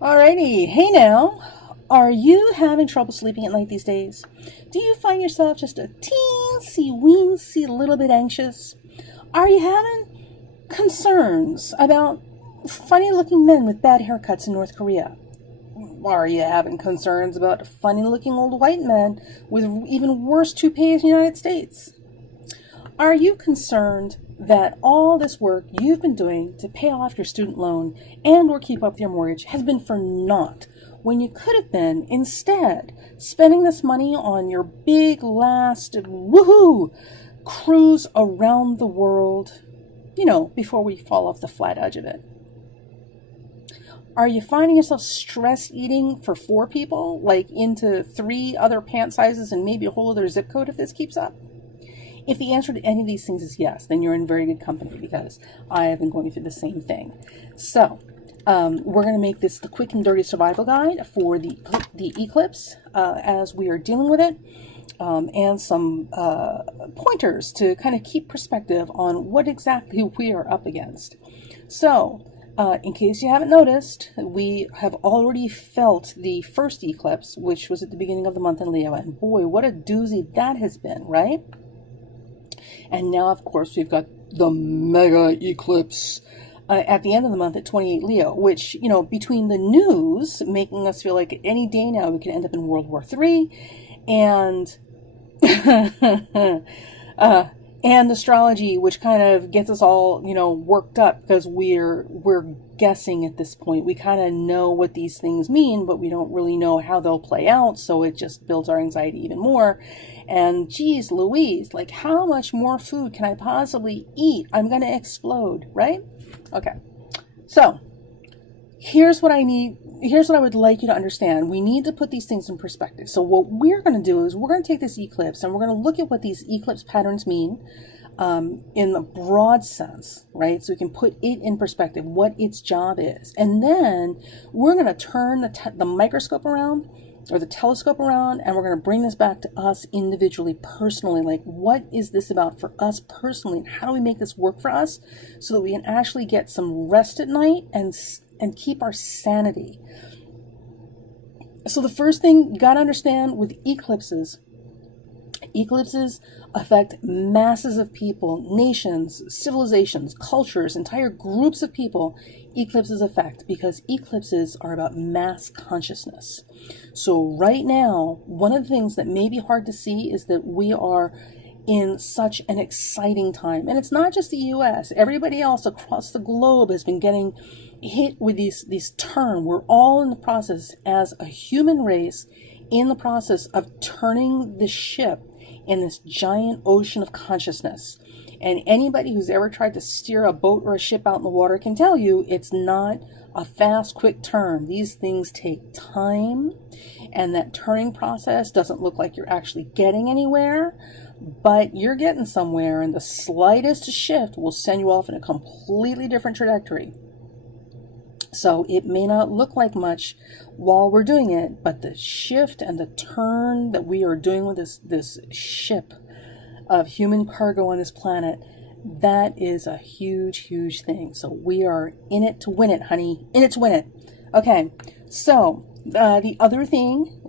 Alrighty, hey now. Are you having trouble sleeping at night these days? Do you find yourself just a teensy weensy little bit anxious? Are you having concerns about funny looking men with bad haircuts in North Korea? Are you having concerns about funny looking old white men with even worse toupees in the United States? Are you concerned that all this work you've been doing to pay off your student loan and or keep up with your mortgage has been for naught, when you could have been instead spending this money on your big last woohoo cruise around the world, before we fall off the flat edge of it? Are you finding yourself stress eating for 4 people, like into 3 other pant sizes and maybe a whole other zip code if this keeps up? If the answer to any of these things is yes, then you're in very good company, because I have been going through the same thing. So we're going to make this the quick and dirty survival guide for the eclipse as we are dealing with it, and some pointers to kind of keep perspective on what exactly we are up against. So in case you haven't noticed, we have already felt the first eclipse, which was at the beginning of the month in Leo, and boy, what a doozy that has been, right? And now, of course, we've got the mega eclipse at the end of the month at 28 Leo, which, between the news making us feel like any day now we could end up in World War III, and and astrology, which kind of gets us all, worked up, because we're guessing at this point. We kind of know what these things mean, but we don't really know how they'll play out, so it just builds our anxiety even more. And geez Louise, like, how much more food can I possibly eat? I'm going to explode, right? Okay. So here's what I would like you to understand. We need to put these things in perspective. So what we're going to do is we're going to take this eclipse and we're going to look at what these eclipse patterns mean in the broad sense, right? So we can put it in perspective, what its job is. And then we're going to turn the microscope around, or the telescope around, and we're going to bring this back to us individually, personally. Like, what is this about for us personally, and how do we make this work for us so that we can actually get some rest at night and keep our sanity? So the first thing you got to understand with eclipses affect masses of people, nations, civilizations, cultures, entire groups of people. Eclipses affect because eclipses are about mass consciousness. So right now, one of the things that may be hard to see is that we are in such an exciting time. And it's not just the US. Everybody else across the globe has been getting hit with these terms. We're all in the process, as a human race, in the process of turning the ship in this giant ocean of consciousness. And anybody who's ever tried to steer a boat or a ship out in the water can tell you it's not a fast, quick turn. These things take time, and that turning process doesn't look like you're actually getting anywhere, but you're getting somewhere, and the slightest shift will send you off in a completely different trajectory. So it may not look like much while we're doing it, but the shift and the turn that we are doing with this ship of human cargo on this planet, that is a huge, huge thing. So we are in it to win it, honey. In it to win it. Okay, so the other thing,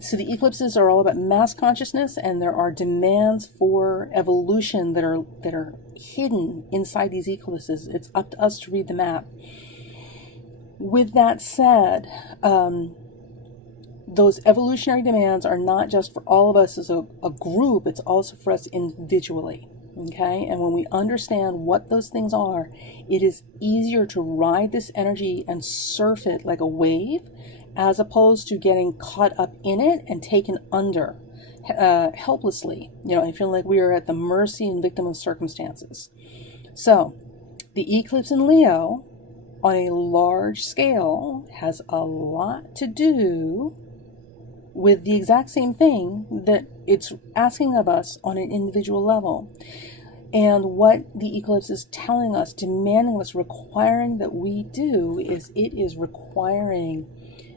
so the eclipses are all about mass consciousness, and there are demands for evolution that are hidden inside these eclipses. It's up to us to read the map. With that said, those evolutionary demands are not just for all of us as a group, it's also for us individually, okay? And when we understand what those things are, it is easier to ride this energy and surf it like a wave, as opposed to getting caught up in it and taken under helplessly, and feeling like we are at the mercy and victim of circumstances. So the eclipse in Leo, on a large scale, has a lot to do with the exact same thing that it's asking of us on an individual level. And what the eclipse is telling us, demanding of us, requiring that we do, is it is requiring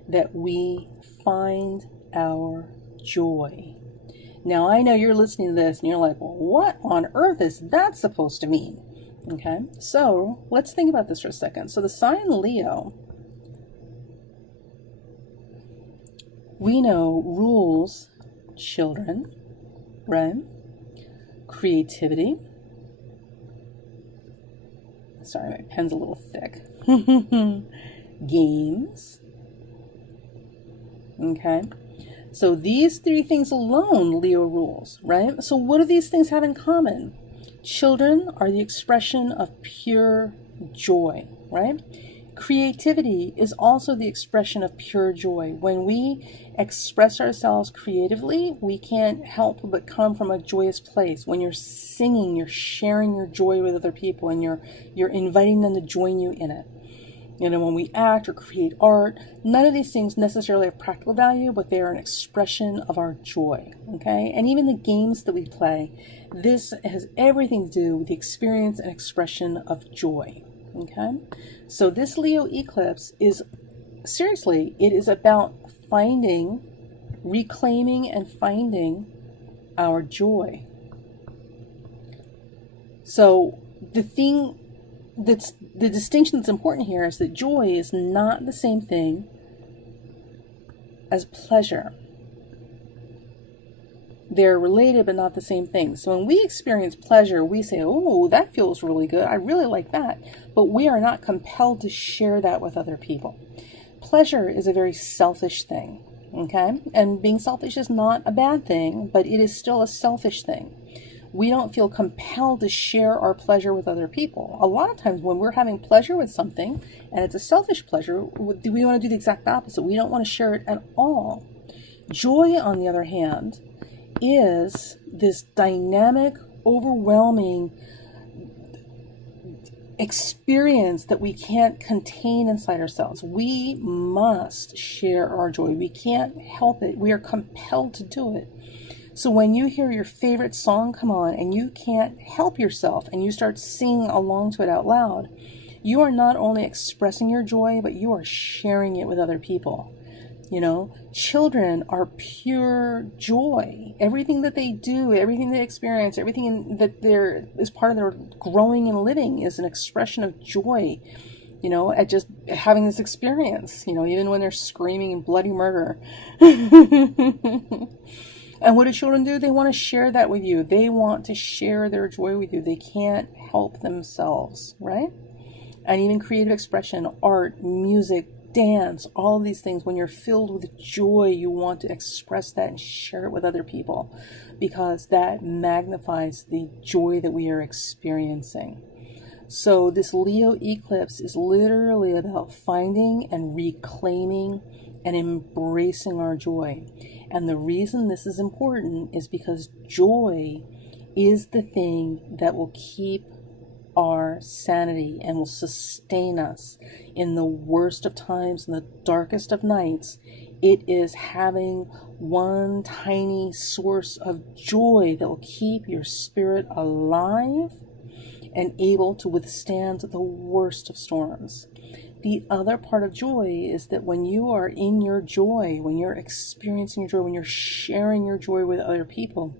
that we find our joy. Now, I know you're listening to this and you're like, well, what on earth is that supposed to mean? Okay, so let's think about this for a second. So the sign Leo We know rules, children, right? Creativity. Sorry, my pen's a little thick. Games. Okay. So these three things alone, Leo rules, right? So what do these things have in common? Children are the expression of pure joy, right? Creativity is also the expression of pure joy. When we express ourselves creatively, we can't help but come from a joyous place. When you're singing, you're sharing your joy with other people, and you're inviting them to join you in it. You know, when we act or create art, none of these things necessarily have practical value, but they are an expression of our joy, okay? And even the games that we play, this has everything to do with the experience and expression of joy, okay? So this Leo eclipse is, seriously, it is about finding, reclaiming and finding our joy. So the distinction that's important here is that joy is not the same thing as pleasure. They're related but not the same thing. So when we experience pleasure, we say, oh, that feels really good. I really like that. But we are not compelled to share that with other people. Pleasure is a very selfish thing, okay? And being selfish is not a bad thing, but it is still a selfish thing. We don't feel compelled to share our pleasure with other people. A lot of times when we're having pleasure with something, and it's a selfish pleasure, we want to do the exact opposite. We don't want to share it at all. Joy, on the other hand, is this dynamic, overwhelming experience that we can't contain inside ourselves. We must share our joy. We can't help it. We are compelled to do it. So when you hear your favorite song come on and you can't help yourself and you start singing along to it out loud, you are not only expressing your joy, but you are sharing it with other people. You know, children are pure joy. Everything that they do, everything they experience, everything that is part of their growing and living is an expression of joy, you know, at just having this experience, you know, even when they're screaming in bloody murder. And what do children do? They want to share that with you. They want to share their joy with you. They can't help themselves, right? And even creative expression, art, music, dance, all of these things, when you're filled with joy, you want to express that and share it with other people because that magnifies the joy that we are experiencing. So this Leo eclipse is literally about finding and reclaiming and embracing our joy. And the reason this is important is because joy is the thing that will keep our sanity and will sustain us in the worst of times and the darkest of nights. It is having one tiny source of joy that will keep your spirit alive and able to withstand the worst of storms. The other part of joy is that when you are in your joy, when you're experiencing your joy, when you're sharing your joy with other people,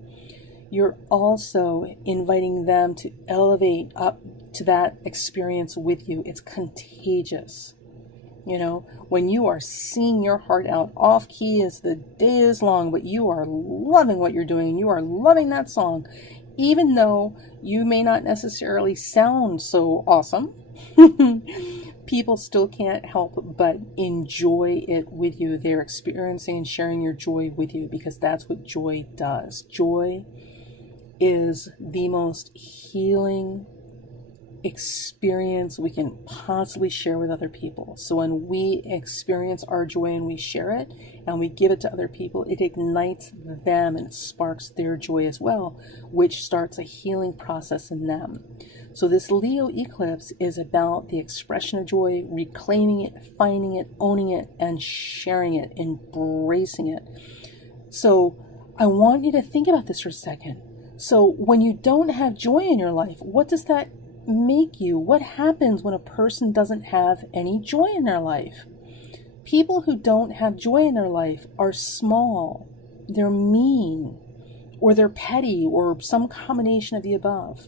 you're also inviting them to elevate up to that experience with you. It's contagious. You know, when you are singing your heart out off key as the day is long, but you are loving what you're doing, you are loving that song, even though you may not necessarily sound so awesome, people still can't help but enjoy it with you. They're experiencing and sharing your joy with you because that's what joy does. Joy is the most healing experience we can possibly share with other people. So when we experience our joy and we share it and we give it to other people, it ignites them and sparks their joy as well, which starts a healing process in them. So this Leo eclipse is about the expression of joy, reclaiming it, finding it, owning it, and sharing it, embracing it. So I want you to think about this for a second. So when you don't have joy in your life, what does that make you? What happens when a person doesn't have any joy in their life? People who don't have joy in their life are small, they're mean, or they're petty, or some combination of the above.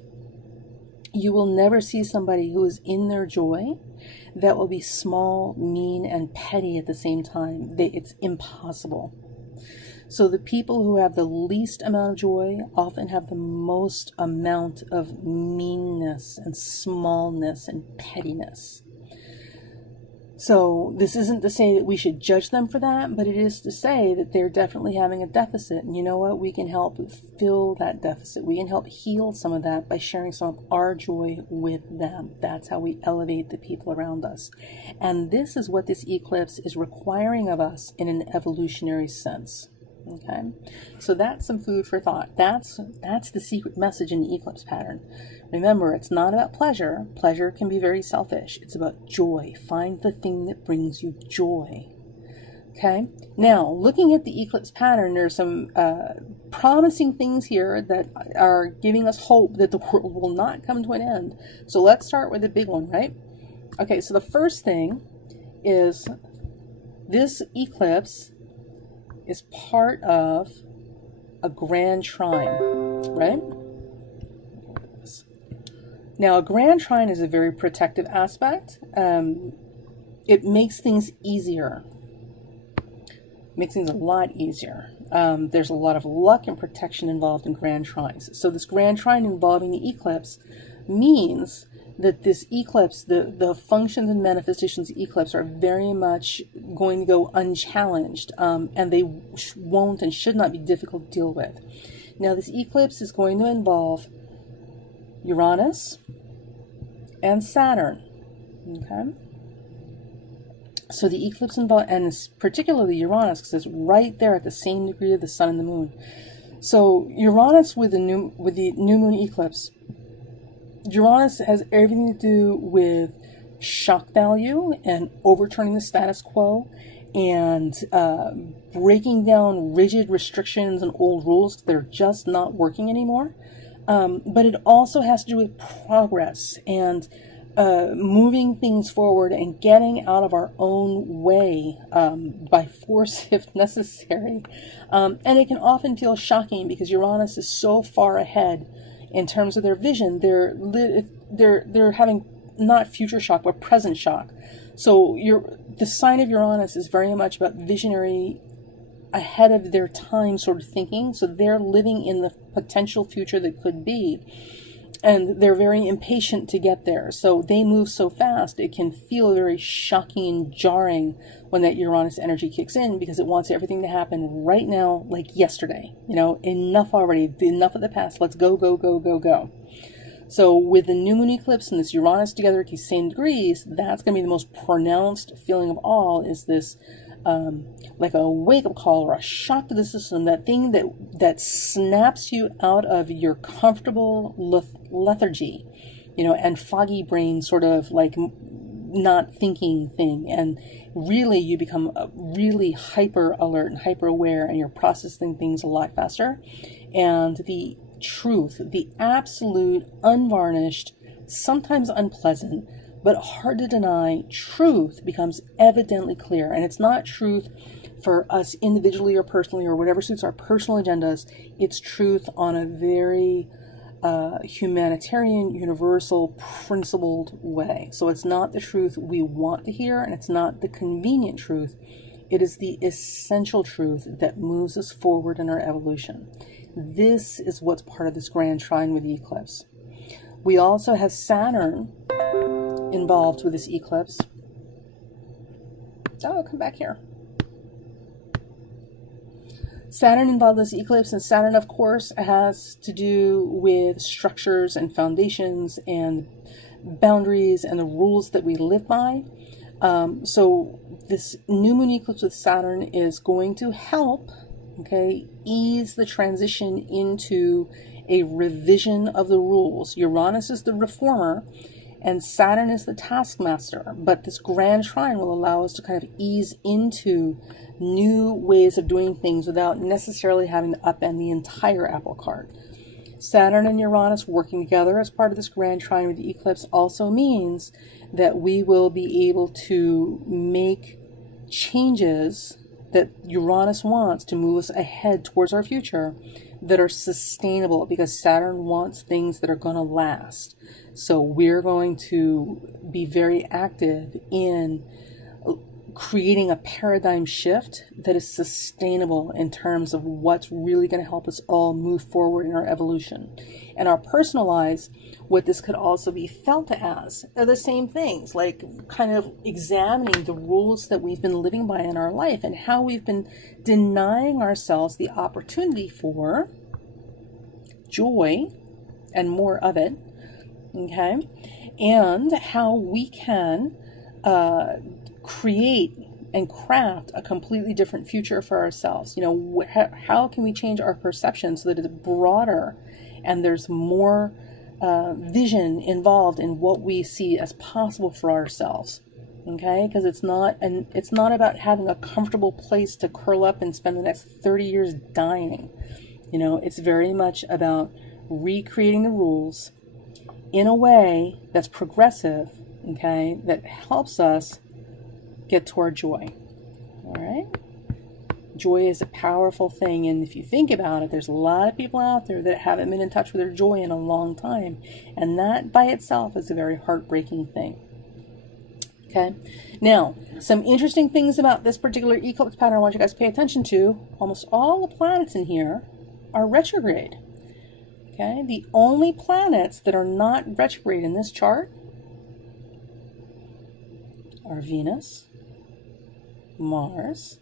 You will never see somebody who is in their joy that will be small, mean, and petty at the same time. It's impossible. So the people who have the least amount of joy often have the most amount of meanness and smallness and pettiness. So this isn't to say that we should judge them for that, but it is to say that they're definitely having a deficit. And you know what? We can help fill that deficit. We can help heal some of that by sharing some of our joy with them. That's how we elevate the people around us. And this is what this eclipse is requiring of us in an evolutionary sense. Okay, so that's some food for thought. That's the secret message in the eclipse pattern. Remember, it's not about pleasure. Pleasure can be very selfish. It's about joy. Find the thing that brings you joy. Okay, now looking at the eclipse pattern, there's some promising things here that are giving us hope that the world will not come to an end. So let's start with the big one, right? Okay, so the first thing is this eclipse is part of a grand trine, right? Now, a grand trine is a very protective aspect. It makes things easier. Makes things a lot easier. There's a lot of luck and protection involved in grand trines. So this grand trine involving the eclipse means that this eclipse, the functions and manifestations of the eclipse are very much going to go unchallenged, and they won't and should not be difficult to deal with. Now, this eclipse is going to involve Uranus and Saturn. Okay? So the eclipse involves, and it's particularly Uranus, because it's right there at the same degree of the sun and the moon. So Uranus with the new moon eclipse, Uranus has everything to do with shock value and overturning the status quo and breaking down rigid restrictions and old rules that are just not working anymore. But it also has to do with progress and moving things forward and getting out of our own way by force if necessary. And it can often feel shocking because Uranus is so far ahead in terms of their vision. They're having not future shock but present shock. So the sign of Uranus is very much about visionary, ahead of their time sort of thinking. So they're living in the potential future that could be, and they're very impatient to get there. So they move so fast it can feel very shocking and jarring when that Uranus energy kicks in, because it wants everything to happen right now, like yesterday. Enough already, enough of the past, let's go, go, go, go, go. So with the new moon eclipse and this Uranus together at these same degrees, that's going to be the most pronounced feeling of all, is this like a wake-up call or a shock to the system, that thing that snaps you out of your comfortable lethargy, and foggy brain sort of like not thinking thing, and really you become really hyper alert and hyper aware, and you're processing things a lot faster, and the truth, the absolute unvarnished, sometimes unpleasant, but hard to deny truth becomes evidently clear. And it's not truth for us individually or personally or whatever suits our personal agendas. It's truth on a very humanitarian, universal, principled way. So it's not the truth we want to hear, and it's not the convenient truth. It is the essential truth that moves us forward in our evolution. This is what's part of this grand trine with the eclipse. We also have Saturn involved with this eclipse. Oh, come back here. Saturn involved with this eclipse, and Saturn, of course, has to do with structures and foundations and boundaries and the rules that we live by. So this new moon eclipse with Saturn is going to help, ease the transition into a revision of the rules. Uranus is the reformer, and Saturn is the taskmaster. But this grand trine will allow us to kind of ease into new ways of doing things without necessarily having to upend the entire apple cart. Saturn and Uranus working together as part of this grand trine with the eclipse also means that we will be able to make changes that Uranus wants to move us ahead towards our future that are sustainable, because Saturn wants things that are going to last. So we're going to be very active in creating a paradigm shift that is sustainable in terms of what's really going to help us all move forward in our evolution. And our personal lives, what this could also be felt as are the same things, like kind of examining the rules that we've been living by in our life and how we've been denying ourselves the opportunity for joy and more of it, okay? And how we can create and craft a completely different future for ourselves. You know, how can we change our perception so that it's broader and there's more vision involved in what we see as possible for ourselves? Okay, because it's not about having a comfortable place to curl up and spend the next 30 years dying. You know, it's very much about recreating the rules in a way that's progressive, okay, that helps us get to our joy. All right? Joy is a powerful thing, and if you think about it, there's a lot of people out there that haven't been in touch with their joy in a long time, and that by itself is a very heartbreaking thing. Okay? Now, some interesting things about this particular eclipse pattern I want you guys to pay attention to. Almost all the planets in here are retrograde. Okay? The only planets that are not retrograde in this chart are Venus, Mars,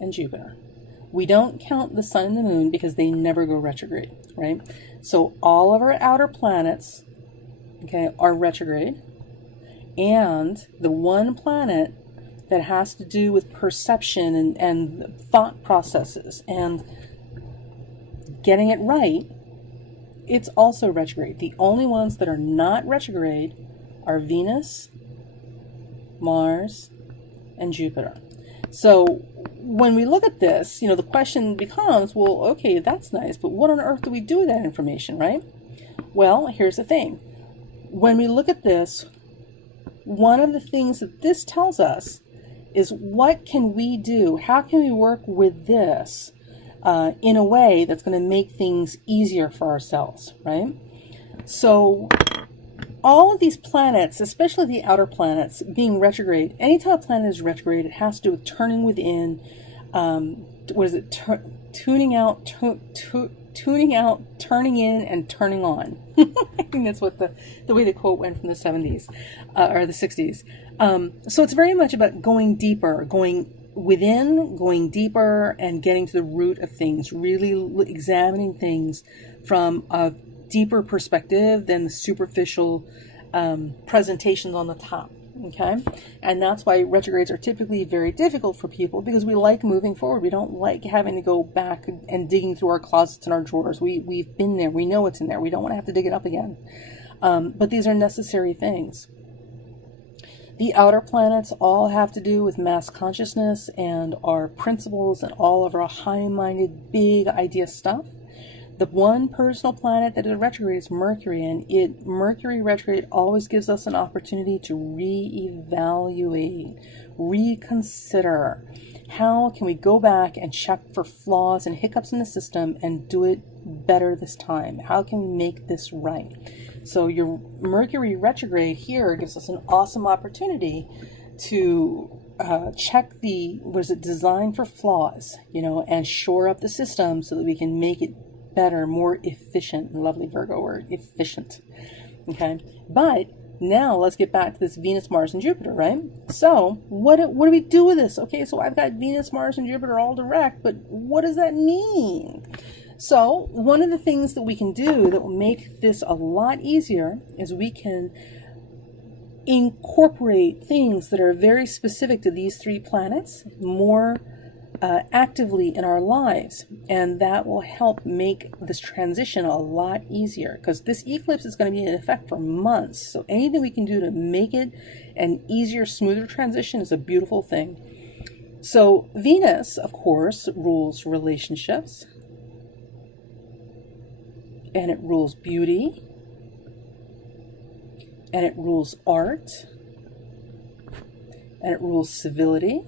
and Jupiter. We don't count the sun and the moon because they never go retrograde, right? So all of our outer planets, okay, are retrograde. And the one planet that has to do with perception and thought processes and getting it right, it's also retrograde. The only ones that are not retrograde are Venus, Mars, and Jupiter. So when we look at this, you know, the question becomes, well, okay, that's nice, but what on earth do we do with that information, right? Well, here's the thing. When we look at this, one of the things that this tells us is what can we do? How can we work with this in a way that's going to make things easier for ourselves, right? So all of these planets, especially the outer planets, being retrograde, anytime a planet is retrograde, it has to do with turning within, tuning out, turning in, and turning on. I think that's what the way the quote went from the 70s or the 60s. So it's very much about going deeper, going within, going deeper, and getting to the root of things, really examining things from a deeper perspective than the superficial presentations on the top. Okay, and that's why retrogrades are typically very difficult for people, because we like moving forward. We don't like having to go back and digging through our closets and our drawers. We've been there. We know it's in there. We don't want to have to dig it up again. But these are necessary things. The outer planets all have to do with mass consciousness and our principles and all of our high-minded, big idea stuff. The one personal planet that is retrograde is Mercury, and Mercury retrograde always gives us an opportunity to reevaluate, reconsider. How can we go back and check for flaws and hiccups in the system and do it better this time? How can we make this right? So your Mercury retrograde here gives us an awesome opportunity to check the, design for flaws, and shore up the system so that we can make it better, more efficient. Lovely Virgo word, efficient. Okay, but now let's get back to this Venus, Mars, and Jupiter, right? So what do we do with this? Okay, so I've got Venus, Mars, and Jupiter all direct, but what does that mean? So one of the things that we can do that will make this a lot easier is we can incorporate things that are very specific to these three planets more actively in our lives, and that will help make this transition a lot easier, because this eclipse is going to be in effect for months. So anything we can do to make it an easier, smoother transition is a beautiful thing. So Venus, of course, rules relationships, and it rules beauty, and it rules art, and it rules civility,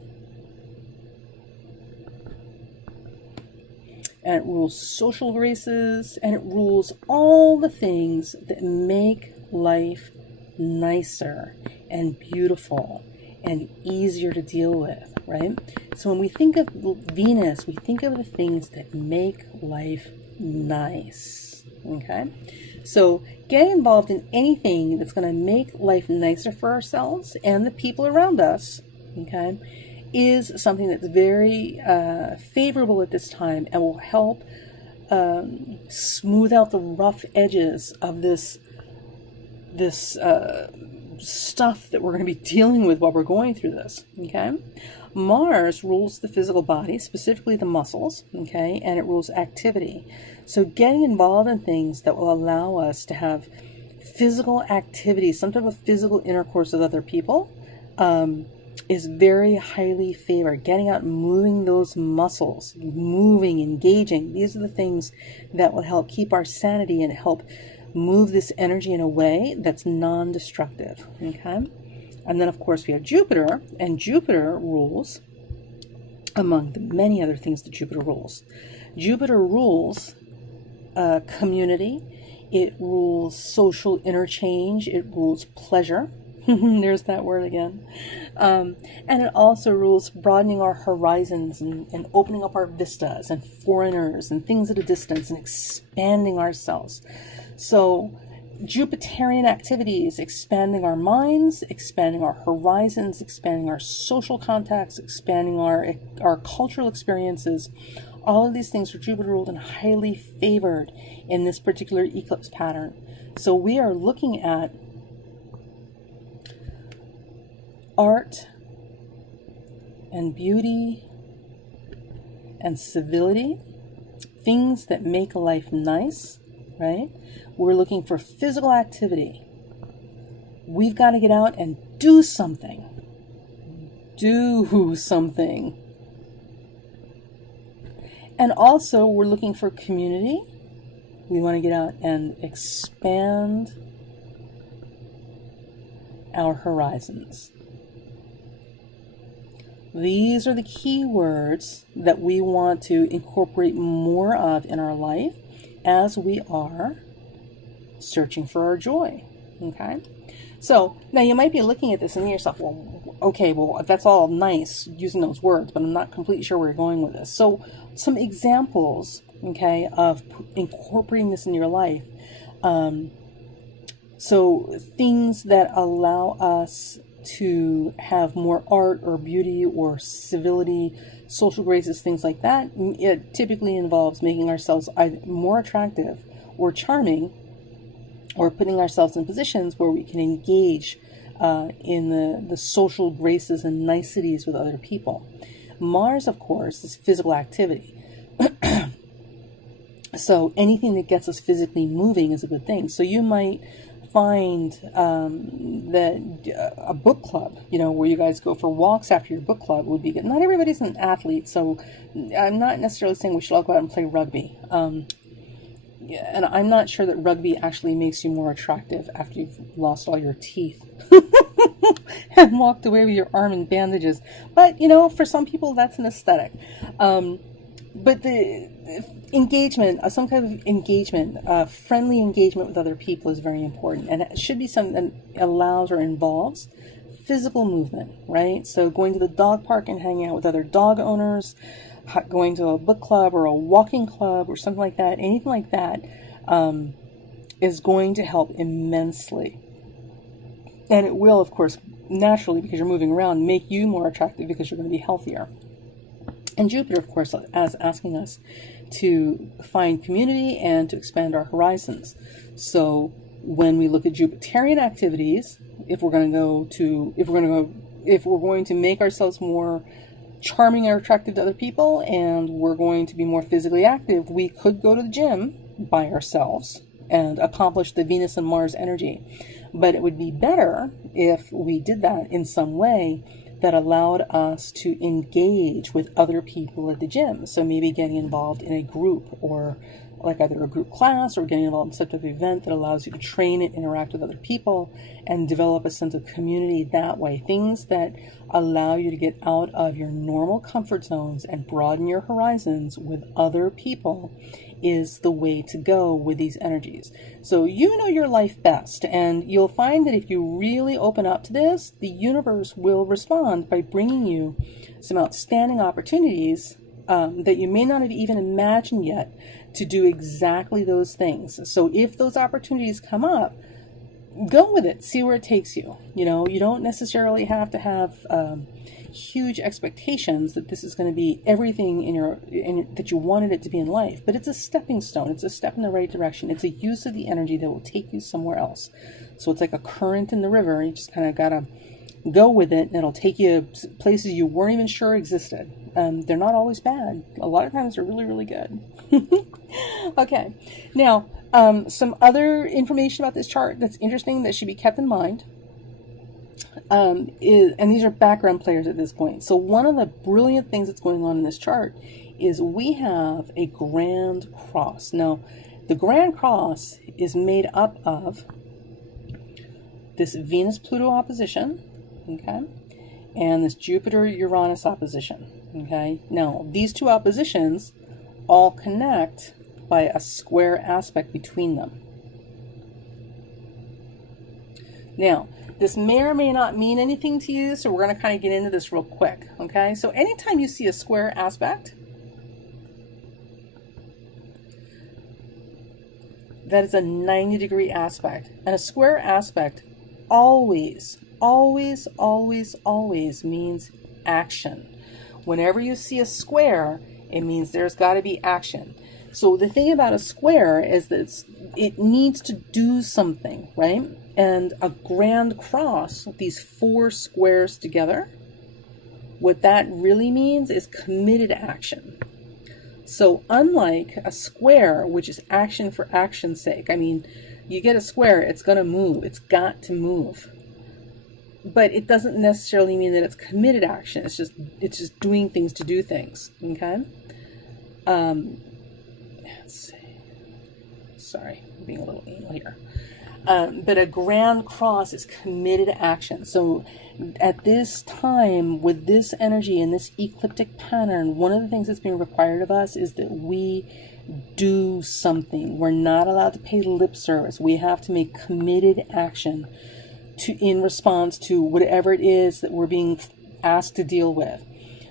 and it rules social graces, and it rules all the things that make life nicer and beautiful and easier to deal with, right? So when we think of Venus, we think of the things that make life nice, okay? So getting involved in anything that's going to make life nicer for ourselves and the people around us, okay, is something that's very favorable at this time and will help smooth out the rough edges of this stuff that we're going to be dealing with while we're going through this, okay? Mars rules the physical body, specifically the muscles, okay, and it rules activity. So getting involved in things that will allow us to have physical activity, some type of physical intercourse with other people, is very highly favored. Getting out and moving those muscles, moving, engaging, these are the things that will help keep our sanity and help move this energy in a way that's non-destructive, okay? And then, of course, we have Jupiter, and Jupiter rules, among the many other things that Jupiter rules. Jupiter rules community, it rules social interchange, it rules pleasure. There's that word again. And it also rules broadening our horizons and opening up our vistas and foreigners and things at a distance and expanding ourselves. So Jupiterian activities, expanding our minds, expanding our horizons, expanding our social contacts, expanding our cultural experiences. All of these things are Jupiter ruled and highly favored in this particular eclipse pattern. So we are looking at art and beauty and civility, things that make life nice, right? We're looking for physical activity. We've got to get out and do something. Do something. And also, we're looking for community. We want to get out and expand our horizons. These are the key words that we want to incorporate more of in our life as we are searching for our joy, okay? So now you might be looking at this and thinking to yourself, well, okay, well, that's all nice using those words, but I'm not completely sure where you're going with this. So some examples, okay, of incorporating this in your life. So things that allow us to have more art or beauty or civility, social graces, things like that. It typically involves making ourselves either more attractive or charming, or putting ourselves in positions where we can engage in the social graces and niceties with other people. Mars, of course, is physical activity. So anything that gets us physically moving is a good thing. So you might find that a book club, where you guys go for walks after your book club would be good. Not everybody's an athlete, so I'm not necessarily saying we should all go out and play rugby. And I'm not sure that rugby actually makes you more attractive after you've lost all your teeth and walked away with your arm in bandages. But, for some people, that's an aesthetic. But the engagement, some kind of engagement, friendly engagement with other people is very important. And it should be something that allows or involves physical movement, right? So going to the dog park and hanging out with other dog owners, going to a book club or a walking club or something like that, anything like that, is going to help immensely. And it will, of course, naturally, because you're moving around, make you more attractive because you're going to be healthier. And Jupiter, of course, is asking us to find community and to expand our horizons. So when we look at Jupiterian activities, if we're going to make ourselves more charming or attractive to other people, and we're going to be more physically active, we could go to the gym by ourselves and accomplish the Venus and Mars energy. But it would be better if we did that in some way that allowed us to engage with other people at the gym. So maybe getting involved in a group, or like either a group class, or getting involved in some type of event that allows you to train and interact with other people and develop a sense of community that way. Things that allow you to get out of your normal comfort zones and broaden your horizons with other people is the way to go with these energies. So you know your life best, and you'll find that if you really open up to this, the universe will respond by bringing you some outstanding opportunities that you may not have even imagined yet to do exactly those things. So if those opportunities come up, go with it, see where it takes you. You know, you don't necessarily have to have huge expectations that this is going to be everything that you wanted it to be in life, but it's a stepping stone. It's a step in the right direction. It's a use of the energy that will take you somewhere else. So it's like a current in the river. You just kind of gotta go with it, and it'll take you places you weren't even sure existed. They're not always bad. A lot of times they're really, really good. Okay, now some other information about this chart that's interesting that should be kept in mind. And these are background players at this point. So one of the brilliant things that's going on in this chart is we have a grand cross. Now, the grand cross is made up of this Venus-Pluto opposition, okay, and this Jupiter-Uranus opposition, okay. Now, these two oppositions all connect by a square aspect between them. Now, this may or may not mean anything to you, so we're going to kind of get into this real quick, okay? So anytime you see a square aspect, that is a 90-degree aspect. And a square aspect always, always, always, always means action. Whenever you see a square, it means there's got to be action. So the thing about a square is that it needs to do something, right? And a grand cross, these four squares together, what that really means is committed action. So unlike a square, which is action for action's sake, I mean, you get a square, it's going to move. It's got to move. But it doesn't necessarily mean that it's committed action. It's just doing things to do things, okay? Let's see. Sorry, I'm being a little anal here. But a grand cross is committed action. So at this time, with this energy and this ecliptic pattern, one of the things that's being required of us is that we do something. We're not allowed to pay lip service. We have to make committed action in response to whatever it is that we're being asked to deal with.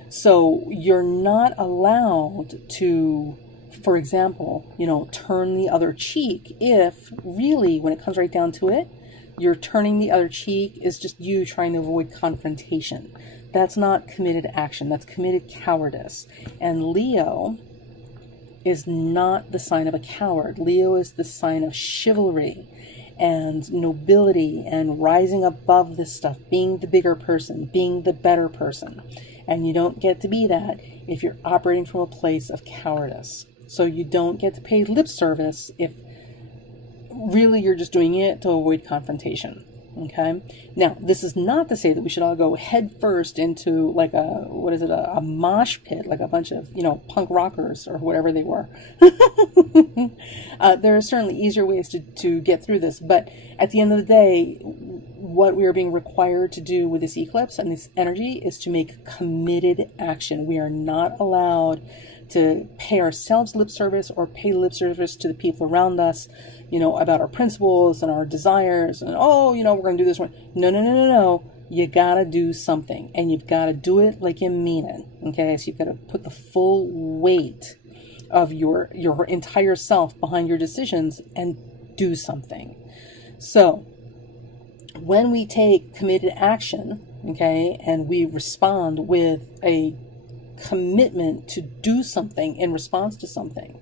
So you're not allowed to, for example, turn the other cheek if really, when it comes right down to it, you're turning the other cheek is just you trying to avoid confrontation. That's not committed action. That's committed cowardice. And Leo is not the sign of a coward. Leo is the sign of chivalry and nobility and rising above this stuff, being the bigger person, being the better person. And you don't get to be that if you're operating from a place of cowardice. So you don't get to pay lip service if really you're just doing it to avoid confrontation. Okay. Now, this is not to say that we should all go head first into like a mosh pit, like a bunch of, punk rockers or whatever they were. There are certainly easier ways to get through this. But at the end of the day, what we are being required to do with this eclipse and this energy is to make committed action. We are not allowed to pay ourselves lip service or pay lip service to the people around us, about our principles and our desires and, we're going to do this one. No. You got to do something, and you've got to do it like you mean it. Okay. So you've got to put the full weight of your entire self behind your decisions and do something. So when we take committed action, okay, and we respond with a commitment to do something in response to something,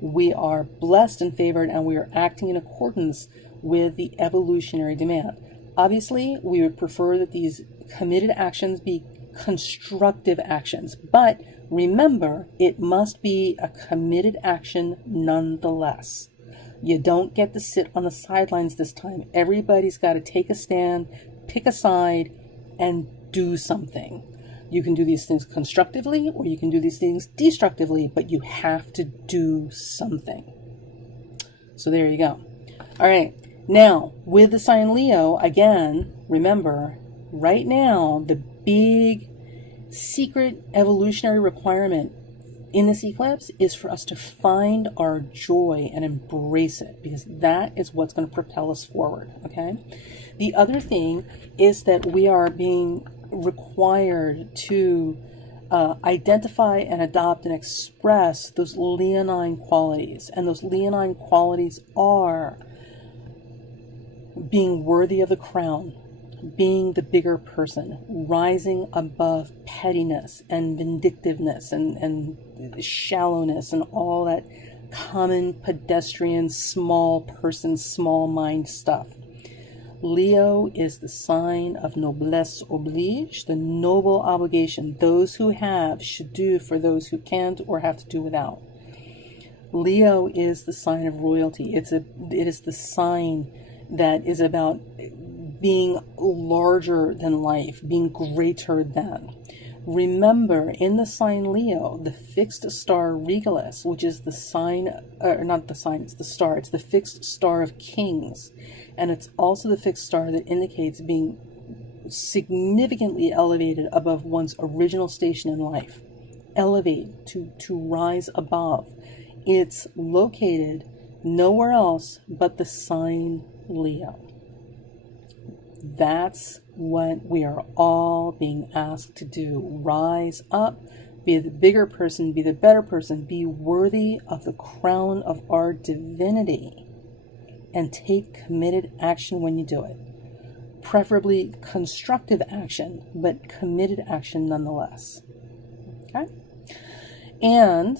we are blessed and favored, and we are acting in accordance with the evolutionary demand. Obviously, we would prefer that these committed actions be constructive actions, but remember, it must be a committed action nonetheless. You don't get to sit on the sidelines this time. Everybody's got to take a stand, pick a side, and do something. You can do these things constructively or you can do these things destructively, but you have to do something. So there you go. All right. Now, with the sign Leo, again, remember, right now, the big secret evolutionary requirement in this eclipse is for us to find our joy and embrace it, because that is what's going to propel us forward. Okay. The other thing is that we are being required to identify and adopt and express those leonine qualities. And those leonine qualities are being worthy of the crown, being the bigger person, rising above pettiness and vindictiveness and shallowness and all that common pedestrian, small person, small mind stuff. Leo is the sign of noblesse oblige, the noble obligation. Those who have should do for those who can't or have to do without. Leo is the sign of royalty. It is the sign that is about being larger than life, being greater than. Remember, in the sign Leo, the fixed star Regalis, which is the sign, or not the sign, it's the star, it's the fixed star of kings. And it's also the fixed star that indicates being significantly elevated above one's original station in life. Elevate, to rise above. It's located nowhere else but the sign Leo. That's what we are all being asked to do. Rise up, be the bigger person, be the better person, be worthy of the crown of our divinity, and take committed action when you do it. Preferably constructive action, but committed action nonetheless. Okay? And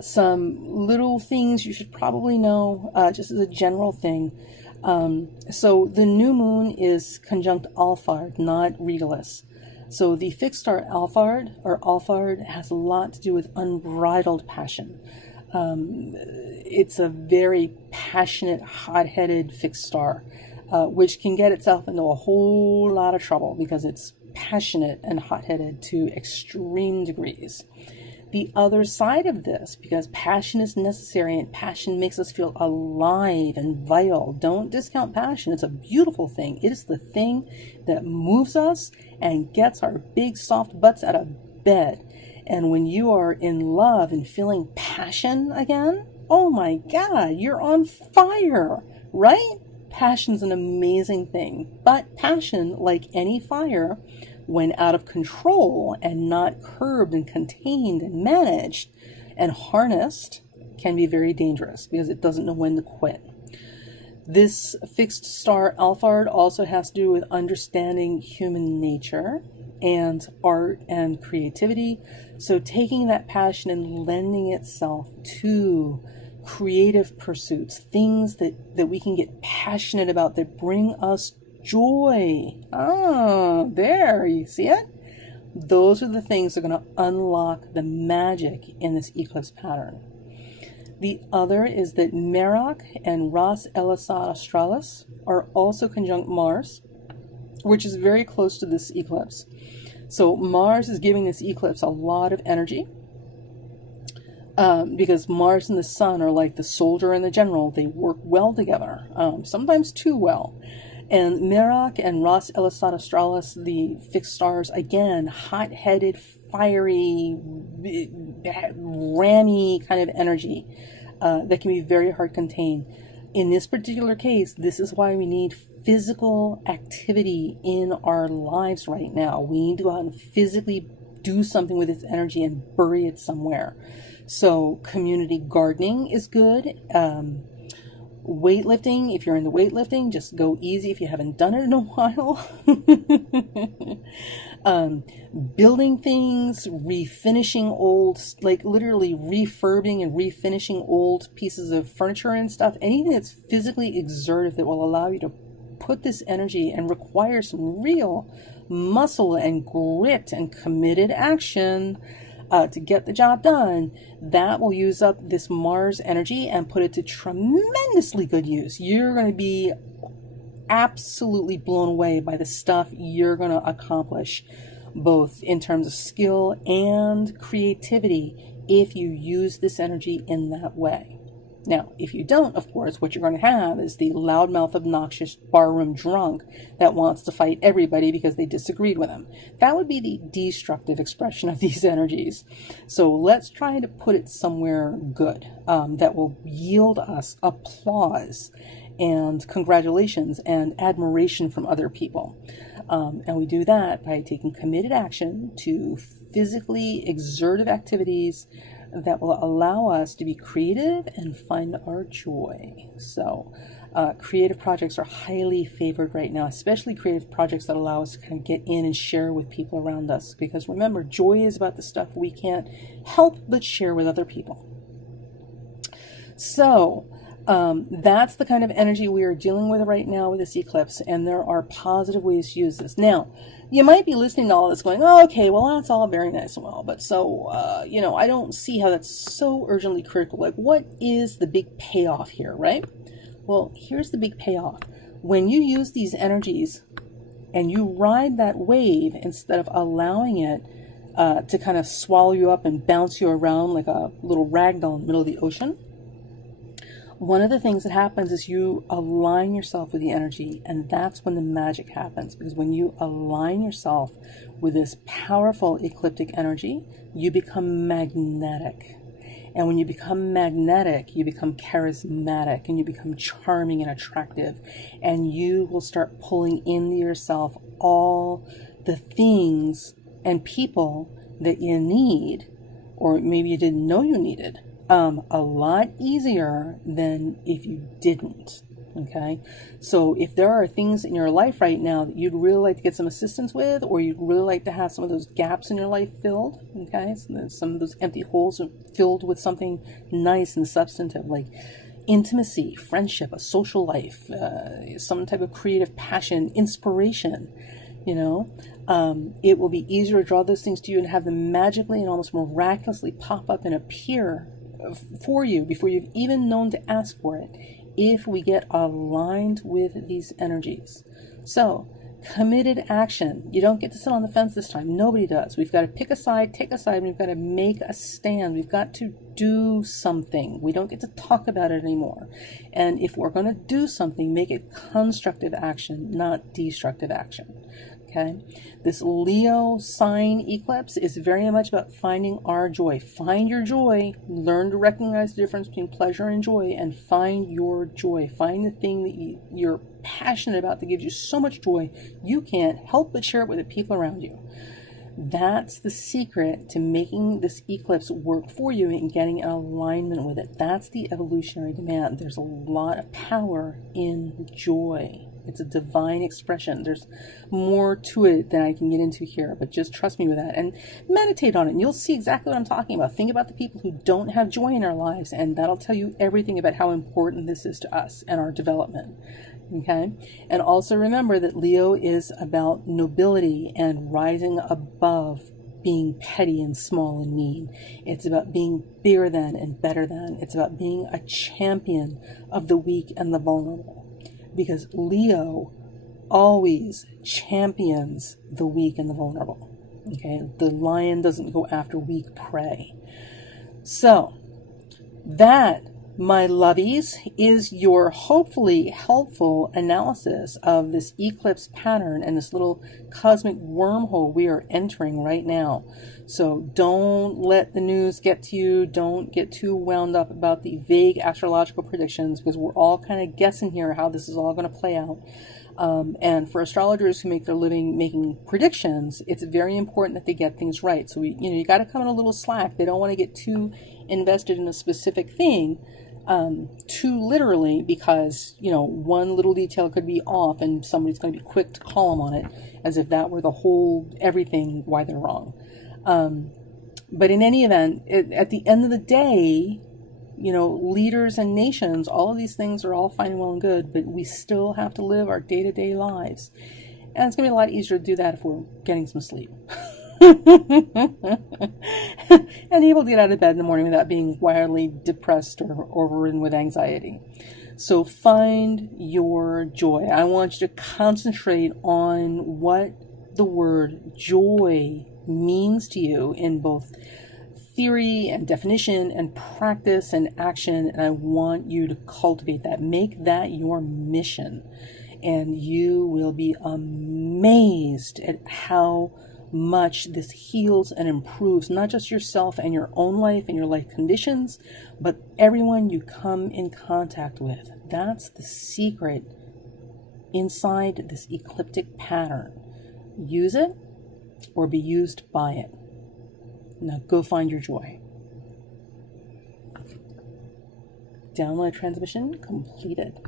some little things you should probably know, just as a general thing. So the new moon is conjunct Alphard, not Regalis. So the fixed star Alphard has a lot to do with unbridled passion. It's a very passionate, hot-headed fixed star, which can get itself into a whole lot of trouble because it's passionate and hot-headed to extreme degrees. The other side of this, because passion is necessary and passion makes us feel alive and vital. Don't discount passion. It's a beautiful thing. It is the thing that moves us and gets our big soft butts out of bed. And when you are in love and feeling passion again, oh my God, you're on fire, right? Passion's an amazing thing. But passion, like any fire, when out of control and not curbed and contained and managed and harnessed, can be very dangerous because it doesn't know when to quit. This fixed star Alphard also has to do with understanding human nature and art and creativity. So taking that passion and lending itself to creative pursuits, things that we can get passionate about that bring us joy. There, you see it? Those are the things that are going to unlock the magic in this eclipse pattern. The other is that Merak and Ras Elisad Australis are also conjunct Mars, which is very close to this eclipse. So Mars is giving this eclipse a lot of energy because Mars and the Sun are like the soldier and the general. They work well together, sometimes too well. And Merak and Ras Elisad Australis, the fixed stars, again, hot-headed, fiery, rammy kind of energy that can be very hard contained. In this particular case, this is why we need physical activity in our lives right now. We need to go out and physically do something with its energy and bury it somewhere. So community gardening is good. Weightlifting, if you're into weightlifting, just go easy if you haven't done it in a while. Building things, refinishing old, like literally refurbing and refinishing old pieces of furniture and stuff. Anything that's physically exertive that will allow you to put this energy and require some real muscle and grit and committed action to get the job done, that will use up this Mars energy and put it to tremendously good use. You're going to be absolutely blown away by the stuff you're going to accomplish, both in terms of skill and creativity, if you use this energy in that way. Now, if you don't, of course, what you're going to have is the loudmouth, obnoxious barroom drunk that wants to fight everybody because they disagreed with him. That would be the destructive expression of these energies. So let's try to put it somewhere good that will yield us applause and congratulations and admiration from other people. And we do that by taking committed action to physically exertive activities that will allow us to be creative and find our joy. So creative projects are highly favored right now, especially creative projects that allow us to kind of get in and share with people around us. Because remember, joy is about the stuff we can't help but share with other people. So that's the kind of energy we are dealing with right now with this eclipse, and there are positive ways to use this. Now, you might be listening to all this going, oh, okay, well, that's all very nice and well, but so, I don't see how that's so urgently critical. Like, what is the big payoff here, right? Well, here's the big payoff. When you use these energies and you ride that wave instead of allowing it to kind of swallow you up and bounce you around like a little ragdoll in the middle of the ocean, one of the things that happens is you align yourself with the energy, and that's when the magic happens. Because when you align yourself with this powerful ecliptic energy, you become magnetic. And when you become magnetic, you become charismatic, and you become charming and attractive, and you will start pulling into yourself all the things and people that you need, or maybe you didn't know you needed. A lot easier than if you didn't. Okay, so if there are things in your life right now that you'd really like to get some assistance with, or you'd really like to have some of those gaps in your life filled, okay, so some of those empty holes filled with something nice and substantive, like intimacy, friendship, a social life, some type of creative passion, inspiration, it will be easier to draw those things to you and have them magically and almost miraculously pop up and appear for you before you've even known to ask for it, if we get aligned with these energies. So, committed action. You don't get to sit on the fence this time. Nobody does. We've got to pick a side, take a side, and we've got to make a stand. We've got to do something. We don't get to talk about it anymore. And if we're going to do something, make it constructive action, not destructive action. Okay, this Leo sign eclipse is very much about finding our joy. Find your joy. Learn to recognize the difference between pleasure and joy, and find your joy. Find the thing that you're passionate about that gives you so much joy you can't help but share it with the people around you. That's the secret to making this eclipse work for you and getting in alignment with it. That's the evolutionary demand. There's a lot of power in joy. It's a divine expression. There's more to it than I can get into here, but just trust me with that and meditate on it, and you'll see exactly what I'm talking about. Think about the people who don't have joy in our lives, and that'll tell you everything about how important this is to us and our development. Okay? And also remember that Leo is about nobility and rising above being petty and small and mean. It's about being bigger than and better than. It's about being a champion of the weak and the vulnerable. Because Leo always champions the weak and the vulnerable. Okay, the lion doesn't go after weak prey. So, that, my lovies, is your hopefully helpful analysis of this eclipse pattern and this little cosmic wormhole we are entering right now. So don't let the news get to you. Don't get too wound up about the vague astrological predictions, because we're all kind of guessing here how this is all going to play out. And for astrologers who make their living making predictions, it's very important that they get things right. So you got to come in a little slack. They don't want to get too invested in a specific thing too literally, because one little detail could be off and somebody's going to be quick to call them on it as if that were the whole everything why they're wrong. But in any event, at the end of the day, leaders and nations, all of these things are all fine and well and good, but we still have to live our day-to-day lives. And it's going to be a lot easier to do that if we're getting some sleep. And able to get out of bed in the morning without being wildly depressed or overridden with anxiety. So find your joy. I want you to concentrate on what the word joy means to you in both theory and definition and practice and action, and I want you to cultivate that. Make that your mission, and you will be amazed at how much this heals and improves not just yourself and your own life and your life conditions, but everyone you come in contact with. That's the secret inside this ecliptic pattern. Use it or be used by it. Now go find your joy. Download transmission completed.